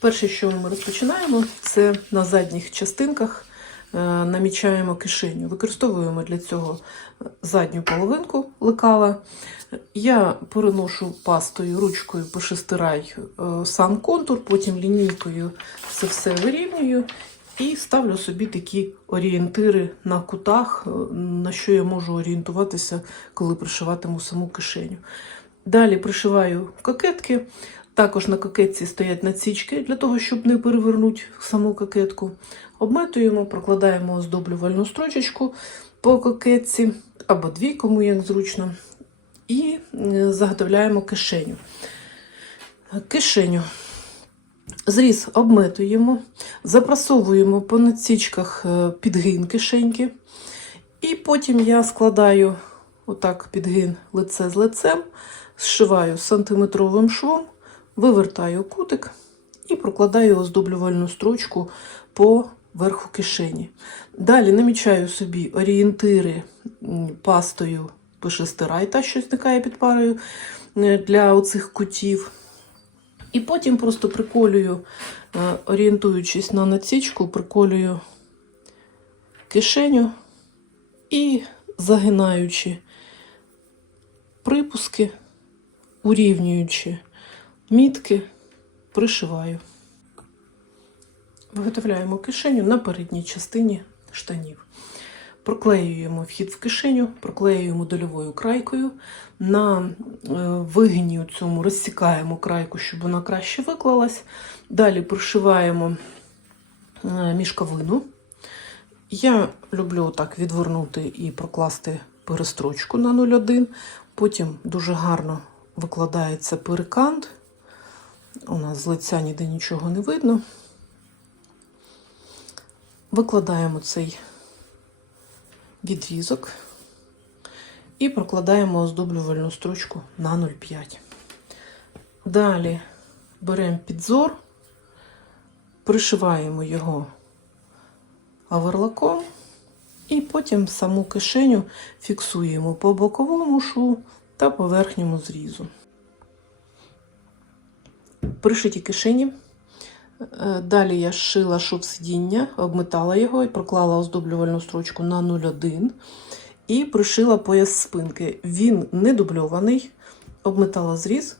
Перше, що ми розпочинаємо, це на задніх частинках е, намічаємо кишеню. Використовуємо для цього задню половинку лекала. Я переношу пастою, ручкою пошестирай е, сам контур, потім лінійкою це все вирівнюю і ставлю собі такі орієнтири на кутах, е, на що я можу орієнтуватися, коли пришиватиму саму кишеню. Далі пришиваю кокетки. Також на кокетці стоять надсічки для того, щоб не перевернути саму кокетку. Обметуємо, прокладаємо оздоблювальну строчечку по кокетці або дві, кому як зручно. І е, заготовляємо кишеню. Кишеню. Зріз обметуємо, запрасовуємо по надсічках е, підгин кишеньки. І потім я складаю отак підгин лице з лицем, зшиваю сантиметровим швом, вивертаю кутик і прокладаю оздоблювальну строчку по верху кишені. Далі намічаю собі орієнтири пастою пишестирай, та що зникає під парою е, для оцих кутів. І потім просто приколюю, е, орієнтуючись на надсічку, приколюю кишеню і загинаючи припуски, урівнюючи мітки, пришиваю. Виготовляємо кишеню на передній частині штанів. Проклеюємо вхід в кишеню, проклеюємо дольовою крайкою. На е, вигині у цьому розсікаємо крайку, щоб вона краще виклалась. Далі пришиваємо е, мішковину. Я люблю так відвернути і прокласти перестрочку на 0,1. Потім дуже гарно викладається перекант. У нас з лиця ніде нічого не видно. Викладаємо цей відрізок і прокладаємо оздоблювальну строчку на 0,5. Далі беремо підзор, пришиваємо його аверлаком і потім саму кишеню фіксуємо по боковому шву та по верхньому зрізу. Пришиті кишені. Е, Далі я зшила шов сидіння, обметала його і проклала оздоблювальну строчку на 0,1 і пришила пояс спинки. Він не дубльований, обметала зріз.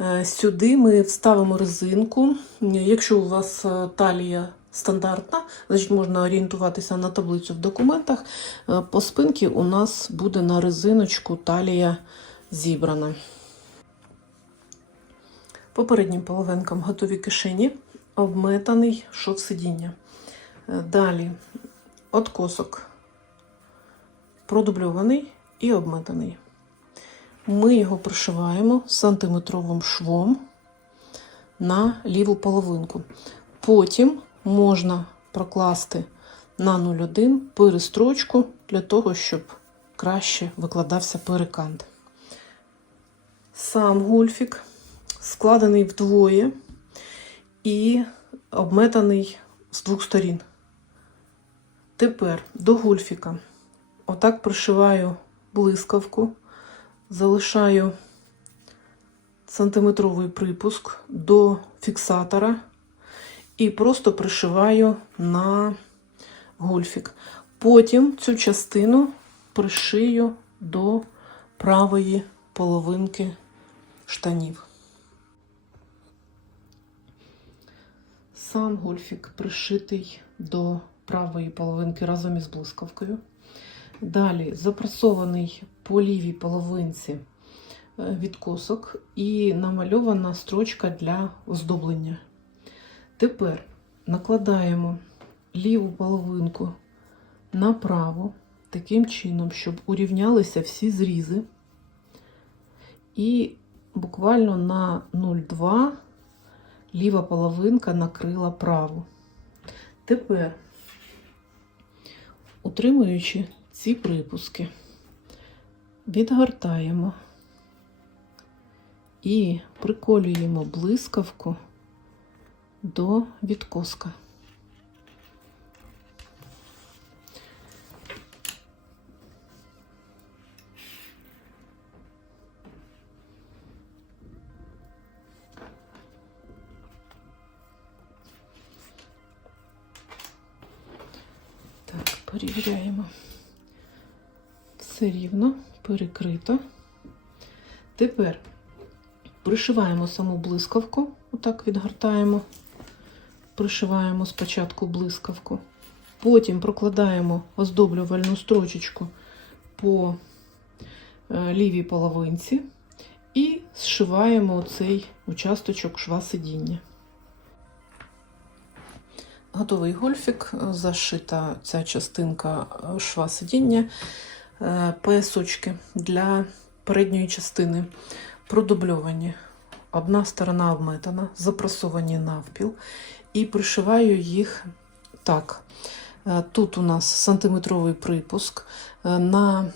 Е, Сюди ми вставимо резинку. Якщо у вас е, талія стандартна, значить можна орієнтуватися на таблицю в документах. По спинці у нас буде на резиночку талія зібрана. По переднім половинкам готові кишені, обметаний шов сидіння. Е, Далі откосок продубльований і обметаний. Ми його пришиваємо сантиметровим швом на ліву половинку. Потім можна прокласти на 0,1 перестрочку для того, щоб краще викладався перекант. Сам гульфік складений вдвоє і обметаний з двох сторін. Тепер до гульфіка отак пришиваю блискавку, залишаю сантиметровий припуск до фіксатора і просто пришиваю на гульфік. Потім цю частину пришию до правої половинки штанів. Сам гольфік пришитий до правої половинки разом із блискавкою. Далі запресований по лівій половинці е, відкосок і намальована строчка для оздоблення. Тепер накладаємо ліву половинку на праву, таким чином, щоб урівнялися всі зрізи. І буквально на 0,2 ліва половинка накрила праву. Тепер, утримуючи ці припуски, відгортаємо і приколюємо блискавку до відкоска. Перевіряємо. Все рівно, перекрито. Тепер пришиваємо саму блискавку, отак відгортаємо. Пришиваємо спочатку блискавку. Потім прокладаємо оздоблювальну строчечку по е, лівій половинці і зшиваємо цей участочок шва сидіння. Готовий гольфік, зашита ця частинка шва сидіння, е, поясочки для передньої частини продубльовані. Одна сторона обметана, запресовані навпіл, і пришиваю їх так. Е, Тут у нас сантиметровий припуск. Е, На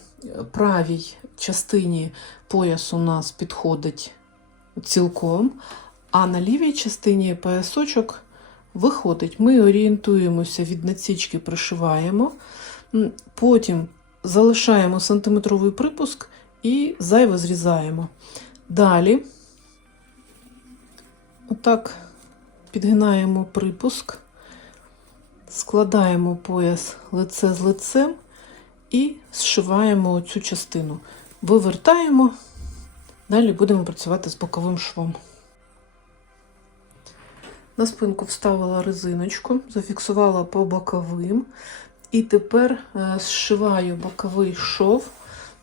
правій частині пояс у нас підходить цілком, а на лівій частині поясочок виходить. Ми орієнтуємося від насічки, пришиваємо, потім залишаємо сантиметровий припуск і зайве зрізаємо. Далі, отак підгинаємо припуск, складаємо пояс лице з лицем і зшиваємо цю частину. Вивертаємо, далі будемо працювати з боковим швом. На спинку вставила резиночку, зафіксувала по боковим. І тепер е, зшиваю боковий шов,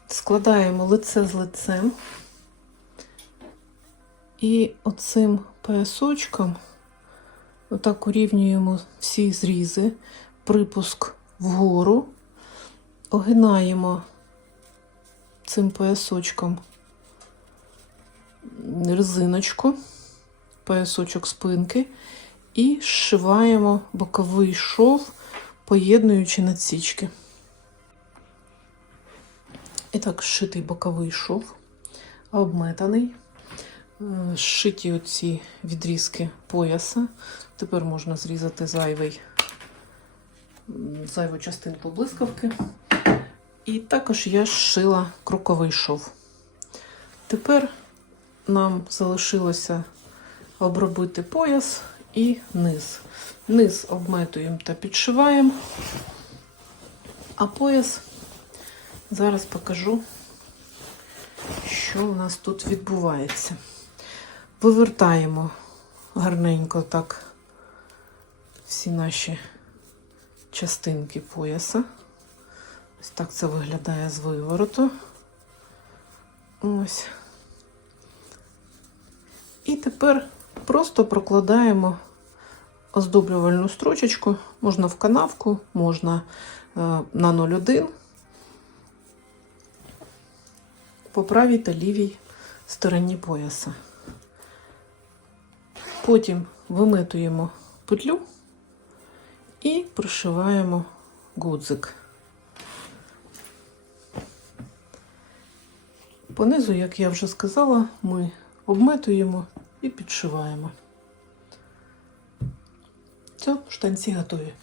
складаємо лице з лицем. І оцим поясочком отак урівнюємо всі зрізи, припуск вгору, огинаємо цим поясочком резиночку, поясочок спинки і зшиваємо боковий шов, поєднуючи надсічки. І так, зшитий боковий шов, обметаний. Е, Зшиті оці відрізки пояса. Тепер можна зрізати зайвий, зайву частинку блискавки. І також я зшила кроковий шов. Тепер нам залишилося обробити пояс і низ. Низ обметуємо та підшиваємо, а пояс зараз покажу, що у нас тут відбувається. Вивертаємо гарненько так всі наші частинки пояса. Ось так це виглядає з вивороту. Ось. І тепер просто прокладаємо оздоблювальну строчечку. Можна в канавку, можна е, на 0,1 по правій та лівій стороні пояса. Потім виметуємо петлю і пришиваємо гудзик. Понизу, як я вже сказала, ми обметуємо і підшиваємо. Все, штанці готові.